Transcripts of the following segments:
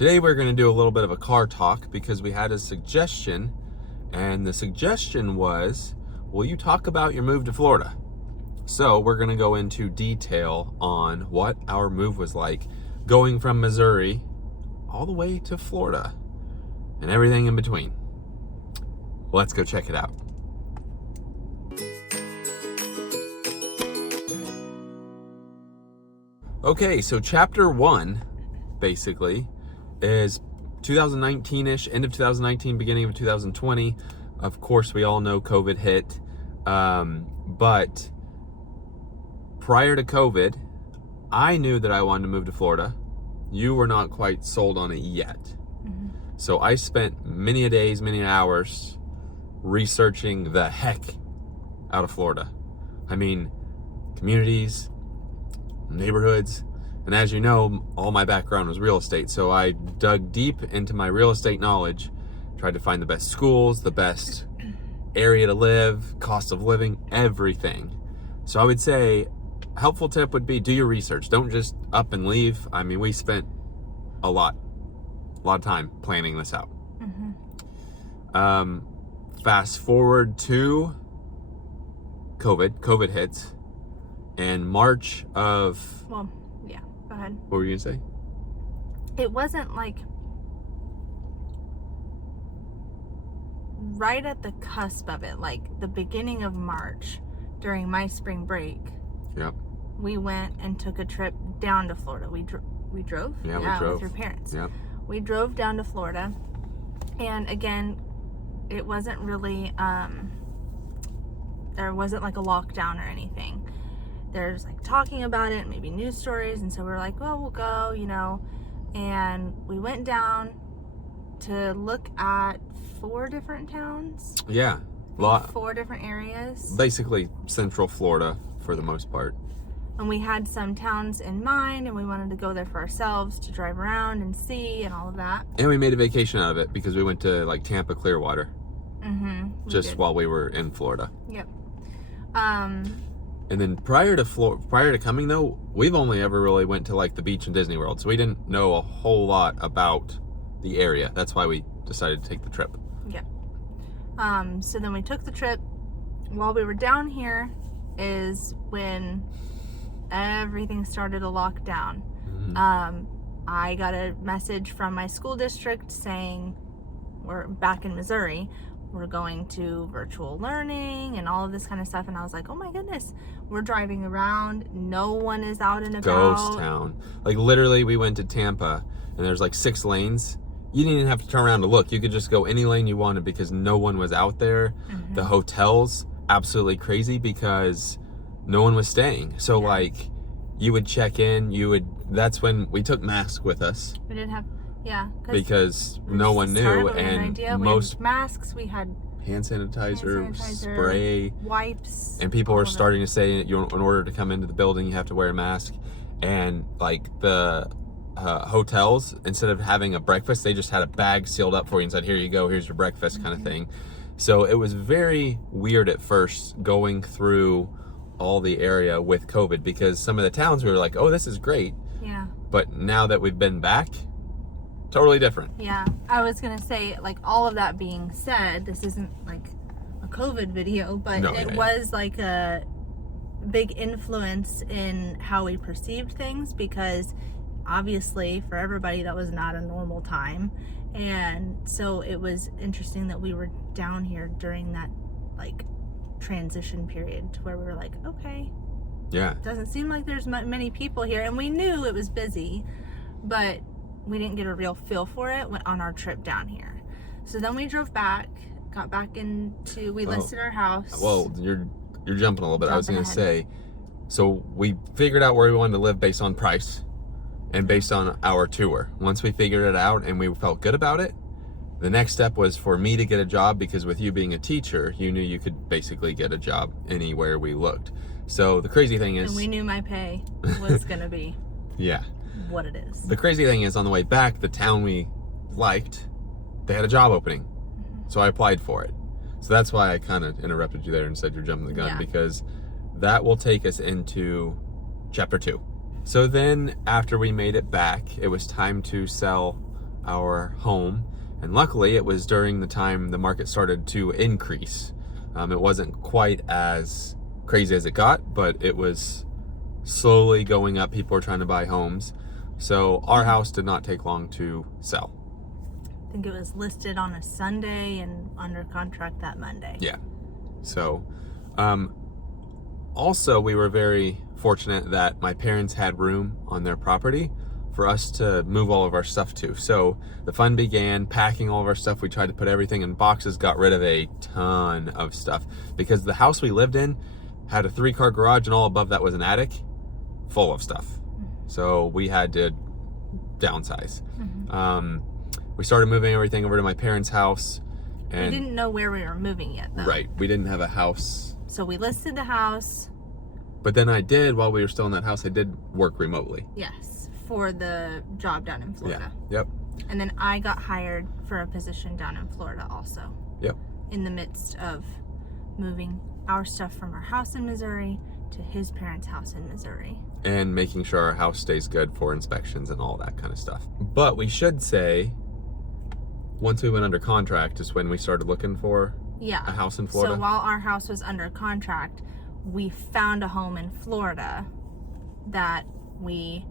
Today we're going to do a little bit of a car talk because we had a suggestion, and the suggestion was, will you talk about your move to Florida? So we're going to go into detail on what our move was like going from Missouri all the way to Florida and everything in between. Let's go check it out. Okay, so chapter 1 basically is 2019-ish, end of 2019, beginning of 2020. Of course, we all know COVID hit. But prior to COVID, I knew that I wanted to move to Florida. You were not quite sold on it yet. Mm-hmm. So I spent many days, many hours researching the heck out of Florida. I mean, communities, neighborhoods. And as you know, all my background was real estate. So I dug deep into my real estate knowledge, tried to find the best schools, the best area to live, cost of living, everything. So I would say a helpful tip would be do your research. Don't just up and leave. I mean, we spent a lot of time planning this out. Mm-hmm. Fast forward to COVID hits, and March of... Well, yeah, go ahead. What were you gonna say? It wasn't like right at the cusp of it, like the beginning of March during my spring break. Yep. We went and took a trip down to Florida. We drove? Yeah, we drove. With your parents. Yep. We drove down to Florida. And again, it wasn't really, there wasn't like a lockdown or anything. There's like talking about it, maybe news stories. And so we were like, well, we'll go, and we went down to look at 4 different towns. Yeah. 4 different areas. Basically Central Florida for the most part. And we had some towns in mind, and we wanted to go there for ourselves to drive around and see and all of that. And we made a vacation out of it because we went to like Tampa, Clearwater. Mm-hmm. Just while we were in Florida. Yep. And then prior to coming though, we've only ever really went to like the beach and Disney World. So we didn't know a whole lot about the area. That's why we decided to take the trip. Yep. So then we took the trip. While we were down here is when everything started to lock down. Mm-hmm. I got a message from my school district saying we're back in Missouri. We're going to virtual learning and all of this kind of stuff. And I was like, oh my goodness, we're driving around. No one is out and about. Ghost town. Like literally we went to Tampa and there's like 6 lanes. You didn't even have to turn around to look. You could just go any lane you wanted because no one was out there. Mm-hmm. The hotels, absolutely crazy because no one was staying. So like you would check in, that's when we took masks with us. We didn't have, because no one knew, and most had masks, we had hand sanitizer, spray, wipes, and people were starting to say in order to come into the building you have to wear a mask. And like the hotels, instead of having a breakfast, they just had a bag sealed up for you and said, here you go, here's your breakfast, kind of thing. So it was very weird at first going through all the area with COVID, because some of the towns we were like, oh, this is great. Yeah. But now that we've been back, totally different. Yeah. I was going to say, like, all of that being said, this isn't like a COVID video, but it was like a big influence in how we perceived things, because obviously for everybody that was not a normal time. And so it was interesting that we were down here during that like transition period to where we were like, okay, doesn't seem like there's many people here, and we knew it was busy, but we didn't get a real feel for it on our trip down here. So then we drove back, got back into, we listed our house. Well, you're jumping a little bit. I was going to say, so we figured out where we wanted to live based on price and based on our tour. Once we figured it out and we felt good about it, the next step was for me to get a job, because with you being a teacher, you knew you could basically get a job anywhere we looked. So the crazy thing is... And we knew my pay was going to be what it is. The crazy thing is, on the way back, the town we liked, they had a job opening. So I applied for it. So that's why I kind of interrupted you there and said you're jumping the gun, because that will take us into chapter 2. So then after we made it back, it was time to sell our home. And luckily, it was during the time the market started to increase. It wasn't quite as crazy as it got, but it was slowly going up. People were trying to buy homes. So our house did not take long to sell. I think it was listed on a Sunday and under contract that Monday. Yeah. So, also we were very fortunate that my parents had room on their property for us to move all of our stuff to. So the fun began packing all of our stuff. We tried to put everything in boxes, got rid of a ton of stuff because the house we lived in had a 3-car garage and all above that was an attic full of stuff. So we had to downsize. We started moving everything over to my parents' house. And we didn't know where we were moving yet, though. Right. We didn't have a house. So we listed the house. But then while we were still in that house, I did work remotely. Yes, for the job down in Florida. Yeah. Yep. And then I got hired for a position down in Florida also. Yep. In the midst of moving our stuff from our house in Missouri to his parents' house in Missouri. And making sure our house stays good for inspections and all that kind of stuff. But we should say, once we went under contract is when we started looking for a house in Florida. So while our house was under contract, we found a home in Florida that we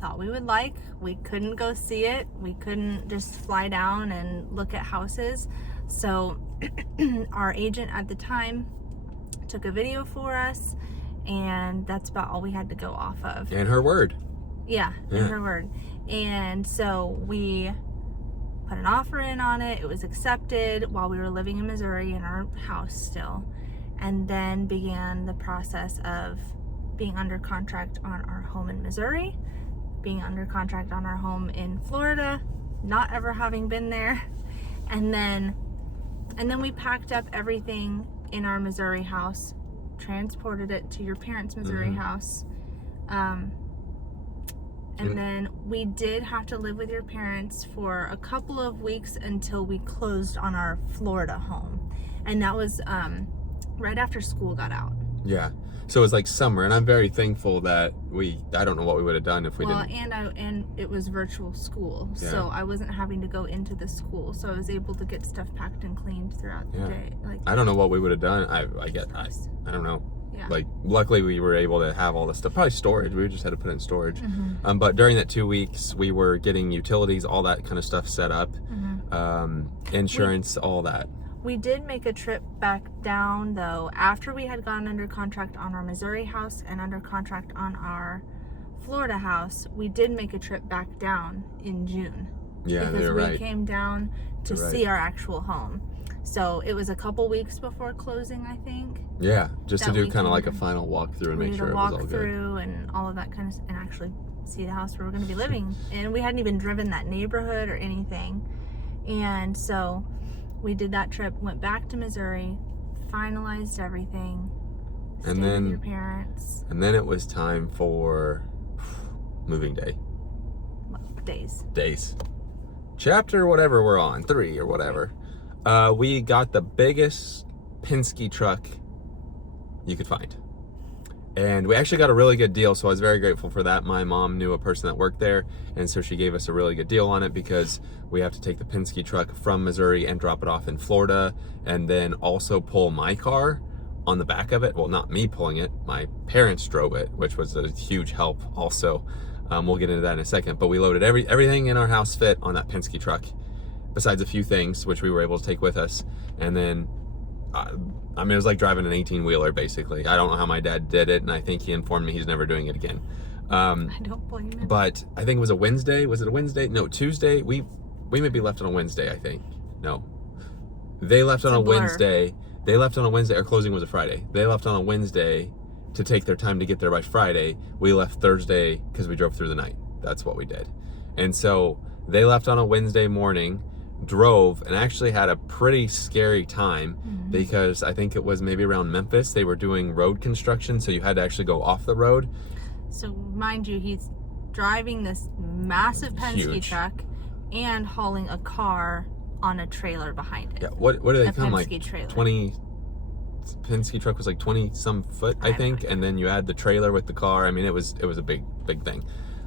thought we would like. We couldn't go see it. We couldn't just fly down and look at houses. So our agent at the time took a video for us, and that's about all we had to go off of. And her word. Yeah, and her word. And so we put an offer in on it. It was accepted while we were living in Missouri in our house still, and then began the process of being under contract on our home in Missouri, being under contract on our home in Florida, not ever having been there, and then we packed up everything in our Missouri house, transported it to your parents' Missouri house. And then we did have to live with your parents for a couple of weeks until we closed on our Florida home. And that was right after school got out. Yeah. So it was like summer, and I'm very thankful that I don't know what we would have done if we didn't. And it was virtual school, so I wasn't having to go into the school, so I was able to get stuff packed and cleaned throughout the day. Like, I don't know what we would have done. I don't know. Yeah. Like, luckily we were able to have all this stuff. Probably storage. We just had to put it in storage. But during that 2 weeks, we were getting utilities, all that kind of stuff set up, insurance, all that. We did make a trip back down, though, after we had gone under contract on our Missouri house and under contract on our Florida house. We did make a trip back down in June. Yeah, because you're right. We came down to see our actual home. So it was a couple weeks before closing, I think. Yeah, just to do kind of like a final walkthrough and make sure it was all good. Walk through and all of that kind of stuff, and actually see the house where we're going to be living. And we hadn't even driven that neighborhood or anything. And so we did that trip, went back to Missouri, finalized everything, stayed with your parents. And then it was time for moving day. Days. Chapter whatever we're on, 3 or whatever. We got the biggest Penske truck you could find. And we actually got a really good deal, so I was very grateful for that. My mom knew a person that worked there, and so she gave us a really good deal on it because we have to take the Penske truck from Missouri and drop it off in Florida, and then also pull my car on the back of it. Well, not me pulling it. My parents drove it, which was a huge help also. We'll get into that in a second, but we loaded everything in our house fit on that Penske truck, besides a few things, which we were able to take with us. And then it was like driving an 18-wheeler, basically. I don't know how my dad did it, and I think he informed me he's never doing it again. I don't blame him. But I think it was a Wednesday. Was it a Wednesday? No, Tuesday. We maybe left on a Wednesday, I think. No. They left on a Wednesday. They left on a Wednesday. Our closing was a Friday. They left on a Wednesday to take their time to get there by Friday. We left Thursday because we drove through the night. That's what we did. And so they left on a Wednesday morning, drove, and actually had a pretty scary time because I think it was maybe around Memphis. They were doing road construction, so you had to actually go off the road. So mind you, he's driving this massive Penske truck and hauling a car on a trailer behind it. Yeah, what do they come like? Trailer. 20. Penske truck was like 20 some foot, I think, and then you add the trailer with the car. I mean, it was a big thing.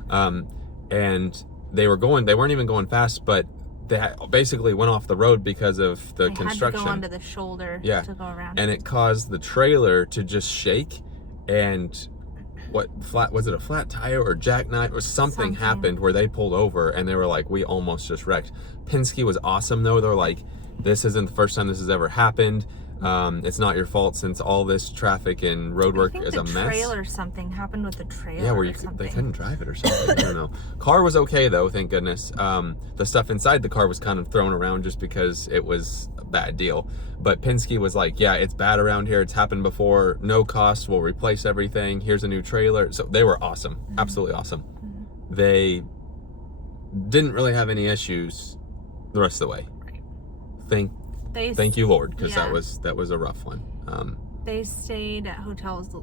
And they weren't even going fast, but they basically went off the road because of the construction. Had to go onto the shoulder to go around. And it caused the trailer to just shake, and was it a flat tire or jackknife or something happened where they pulled over, and they were like, we almost just wrecked. Penske was awesome though. They're like, this isn't the first time this has ever happened. It's not your fault since all this traffic and road work is a mess. Trailer, something happened with the trailer. Yeah, where they couldn't drive it or something. I don't know. Car was okay though, thank goodness. The stuff inside the car was kind of thrown around just because it was a bad deal. But Penske was like, yeah, it's bad around here. It's happened before. No cost. We'll replace everything. Here's a new trailer. So they were awesome. Mm-hmm. Absolutely awesome. Mm-hmm. They didn't really have any issues the rest of the way. Right. Thank you, Lord, because that was a rough one. They stayed at hotels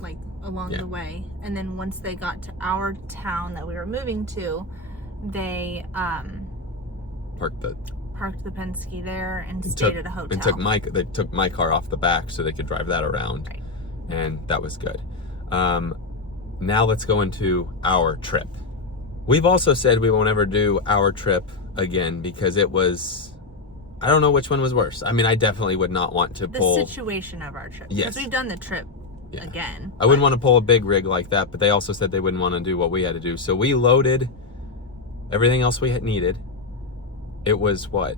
like along the way, and then once they got to our town that we were moving to, they parked the Penske there and stayed at a hotel. And they took my car off the back so they could drive that around, right. And that was good. Now let's go into our trip. We've also said we won't ever do our trip again because it was, I don't know which one was worse. I mean, I definitely would not want to pull the situation of our trip. Yes, because we've done the trip again. I wouldn't want to pull a big rig like that, but they also said they wouldn't want to do what we had to do. So we loaded everything else we had needed. It was what?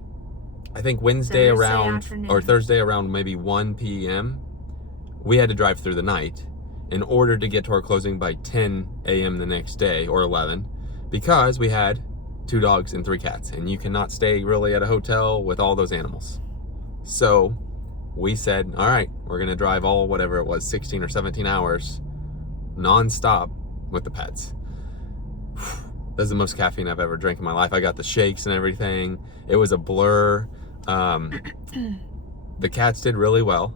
I think Thursday around maybe 1 p.m. We had to drive through the night in order to get to our closing by 10 a.m. the next day, or 11, because we had 2 dogs and 3 cats, and you cannot stay really at a hotel with all those animals. So we said, all right, we're going to drive all, whatever it was, 16 or 17 hours non-stop with the pets. This is the most caffeine I've ever drank in my life. I got the shakes and everything. It was a blur. The cats did really well.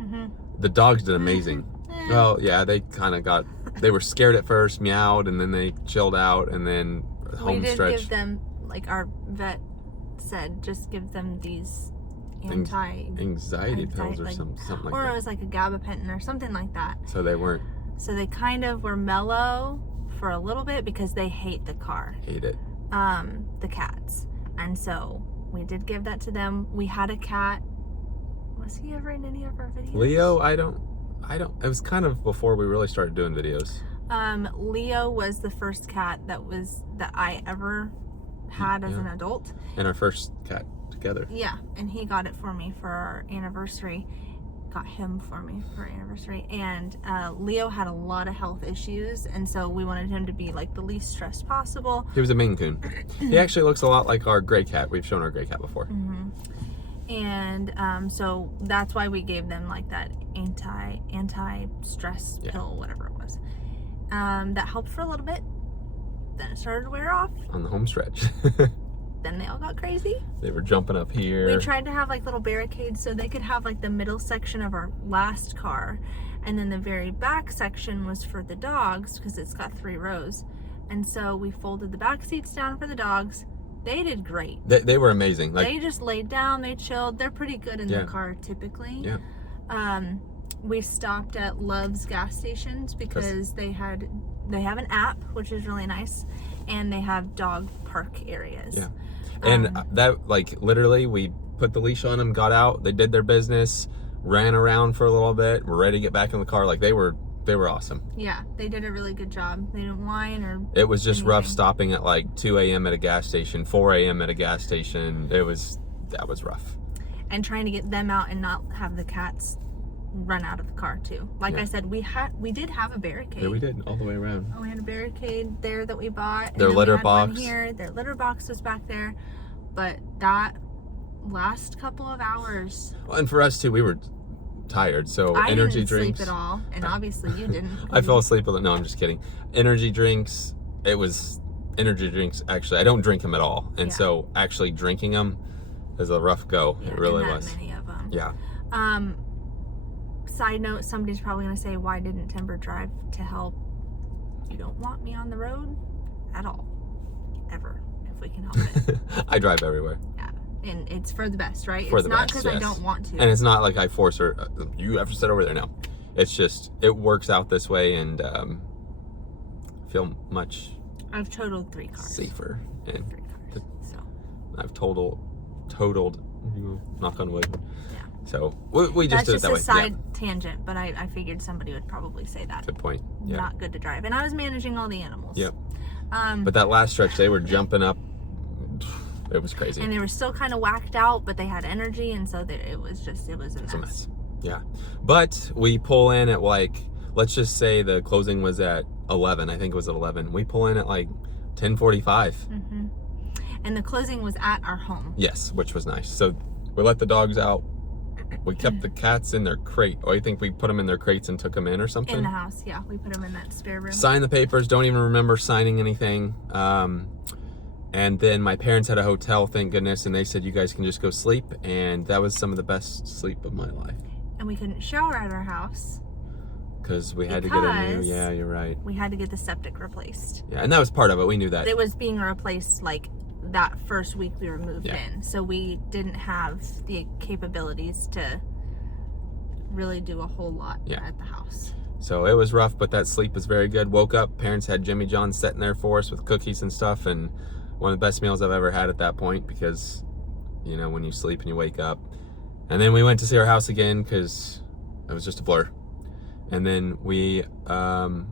Mm-hmm. The dogs did amazing. Well, yeah, they were scared at first, meowed, and then they chilled out, and then home stretch. We did give them, like our vet said, just give them these anxiety pills or something like that. Or it was like a gabapentin or something like that. So they kind of were mellow for a little bit because they hate the car. Hate it. The cats. And so we did give that to them. We had a cat. Was he ever in any of our videos? Leo, I don't. It was kind of before we really started doing videos. Leo was the first cat that I ever had as an adult. And our first cat together. Yeah, and he got it for me for our anniversary. Got him for me for our anniversary. And Leo had a lot of health issues, and so we wanted him to be like the least stressed possible. He was a Maine Coon. He actually looks a lot like our gray cat. We've shown our gray cat before. Mm-hmm. And so that's why we gave them like that anti-stress pill, whatever it was. That helped for a little bit. Then it started to wear off. On the home stretch. Then they all got crazy. They were jumping up here. We tried to have like little barricades so they could have like the middle section of our last car. And then the very back section was for the dogs because it's got 3 rows. And so we folded the back seats down for the dogs. They did great. They were amazing. They just laid down, they chilled. They're pretty good in the car typically. Yeah. We stopped at Love's gas stations because they have an app, which is really nice, and they have dog park areas. Yeah. And that, like, literally, we put the leash on them, got out, they did their business, ran around for a little bit, were ready to get back in the car. Like, they were awesome. Yeah, they did a really good job. They didn't whine or it was just anything. Rough stopping at like 2 a.m. at a gas station, 4 a.m. at a gas station. That was rough. And trying to get them out and not have the cats run out of the car too. Like I said, we did have a barricade. Yeah, we did, all the way around. We had a barricade there that we bought. Their litter box. Their litter box was back there. But that last couple of hours. Well, and for us too, we were tired, so I energy didn't drinks. sleep at all, and obviously you didn't. I fell asleep with it. No, I'm just kidding. Energy drinks. It was energy drinks. Actually, I don't drink them at all, and so actually drinking them is a rough go. Yeah, it really and that was. Many of them. Yeah. Side note: somebody's probably gonna say, "Why didn't Timber drive to help?" You don't want me on the road at all, ever, if we can help it. I drive everywhere. Yeah. And it's for the best, right? For it's the not best, because I don't want to. And it's not like I force her, you have to sit over there now. It's just, it works out this way, and feel much I've totaled 3 cars. Safer. And 3 cars. So I've totaled, knock on wood. Yeah. So we just did it that way. That's just a side tangent, but I figured somebody would probably say that. Good point. Yeah. Not good to drive. And I was managing all the animals. Yep. But that last stretch, they were jumping up. It was crazy. And they were still kind of whacked out, but they had energy, and so it was a mess. Yeah. But we pull in at like, let's just say the closing was at 11. I think it was at 11. We pull in at like 10:45. Mm-hmm. And the closing was at our home. Yes, which was nice. So we let the dogs out. We kept the cats in their crate. Oh, I think we put them in their crates and took them in or something? In the house, yeah. We put them in that spare room. Signed the papers. Don't even remember signing anything. And then my parents had a hotel, thank goodness, and they said, you guys can just go sleep. And that was some of the best sleep of my life. And we couldn't shower at our house. Because we had to get a new, yeah, you're right. We had to get the septic replaced. Yeah, and that was part of it. We knew that. It was being replaced like that first week we were moved in. So we didn't have the capabilities to really do a whole lot at the house. So it was rough, but that sleep was very good. Woke up, parents had Jimmy John sitting there for us with cookies and stuff, and one of the best meals I've ever had at that point, because, you know, when you sleep and you wake up. And then we went to see our house again because it was just a blur. And then we kind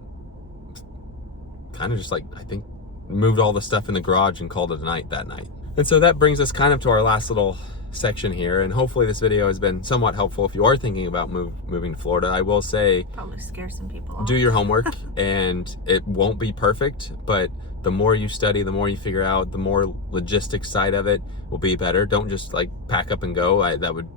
of just like, I think, moved all the stuff in the garage and called it a night that night. And so that brings us kind of to our last little section here, and hopefully this video has been somewhat helpful if you are thinking about moving to Florida. I will say, probably scare some people off. Do your homework, and it won't be perfect, but the more you study, the more you figure out, the more logistics side of it will be better. Don't just like pack up and go. That would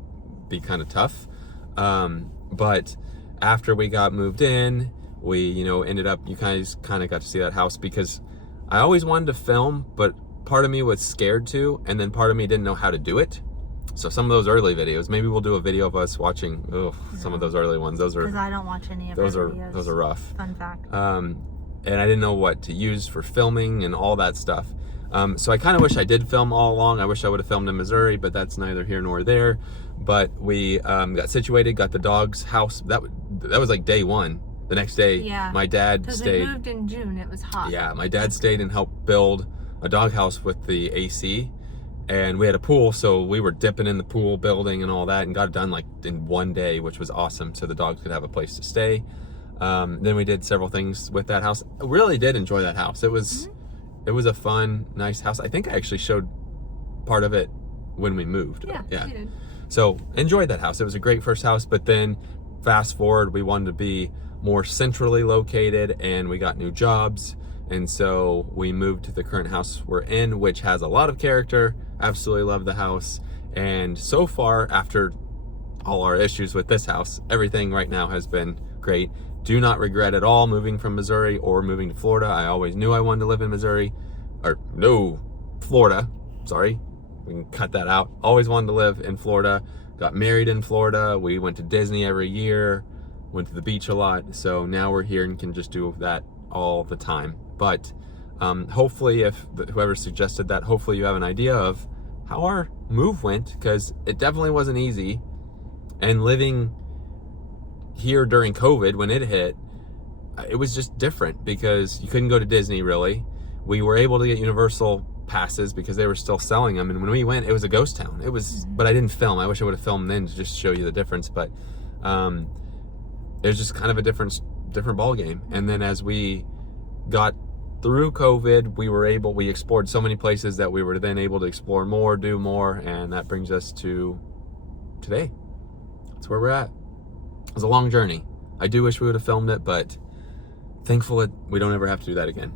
be kind of tough. But after we got moved in, we, you know, ended up, you guys kind of got to see that house, because I always wanted to film, but part of me was scared to, and then part of me didn't know how to do it. So some of those early videos, maybe we'll do a video of us watching some of those early ones. Those are, because I don't watch any of those videos. Those are rough. Fun fact. And I didn't know what to use for filming and all that stuff. So I kind of wish I did film all along. I wish I would have filmed in Missouri, but that's neither here nor there. But we got situated, got the dog's house. That was like day one. The next day, my dad stayed. Because we moved in June, it was hot. Yeah, my dad stayed and helped build a doghouse with the AC. And we had a pool, so we were dipping in the pool, building and all that, and got it done like in one day, which was awesome. So the dogs could have a place to stay. Then we did several things with that house. I really did enjoy that house. It was a fun, nice house. I think I actually showed part of it when we moved. Yeah. You did. So enjoyed that house. It was a great first house, but then fast forward, we wanted to be more centrally located, and we got new jobs. And so we moved to the current house we're in, which has a lot of character. Absolutely love the house. And so far, after all our issues with this house, everything right now has been great. Do not regret at all moving from Missouri or moving to Florida. I always knew I wanted to live in Missouri, or no, Florida. Sorry, we can cut that out. Always wanted to live in Florida. Got married in Florida. We went to Disney every year, went to the beach a lot. So now we're here and can just do that all the time. But hopefully, if whoever suggested that, hopefully you have an idea of how our move went, because it definitely wasn't easy. And living here during COVID, when it hit, it was just different because you couldn't go to Disney really. We were able to get Universal passes because they were still selling them. And when we went, it was a ghost town. It was, but I didn't film. I wish I would have filmed then to just show you the difference. But it was just kind of a different ball game. And then as we got through COVID, we explored so many places that we were then able to explore more, do more, and that brings us to today. That's where we're at. It was a long journey. I do wish we would have filmed it, but thankful we don't ever have to do that again.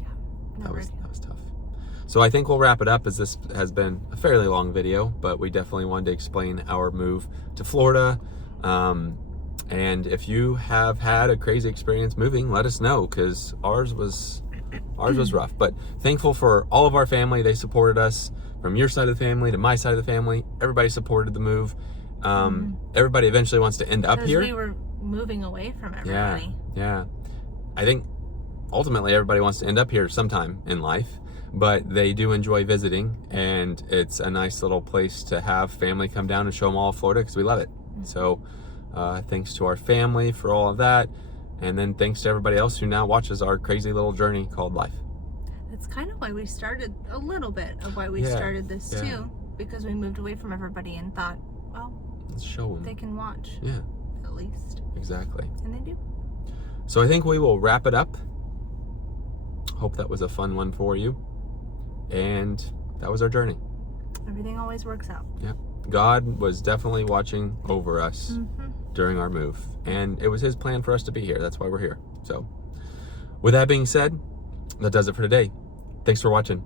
Yeah, that was tough. So I think we'll wrap it up, as this has been a fairly long video, but we definitely wanted to explain our move to Florida. And if you have had a crazy experience moving, let us know, because ours was rough. But thankful for all of our family. They supported us from your side of the family to my side of the family. Everybody supported the move. Everybody eventually wants to end up here. We were moving away from everybody. Yeah. I think ultimately everybody wants to end up here sometime in life, but they do enjoy visiting, and it's a nice little place to have family come down and show them all of Florida, because we love it. So thanks to our family for all of that. And then thanks to everybody else who now watches our crazy little journey called life. That's kind of why we started, a little bit of why we started this too, because we moved away from everybody and thought, well, let's show them. They can watch. Yeah. At least. Exactly. And they do. So I think we will wrap it up. Hope that was a fun one for you. And that was our journey. Everything always works out. Yep. God was definitely watching over us during our move. And it was his plan for us to be here. That's why we're here. So with that being said, that does it for today. Thanks for watching.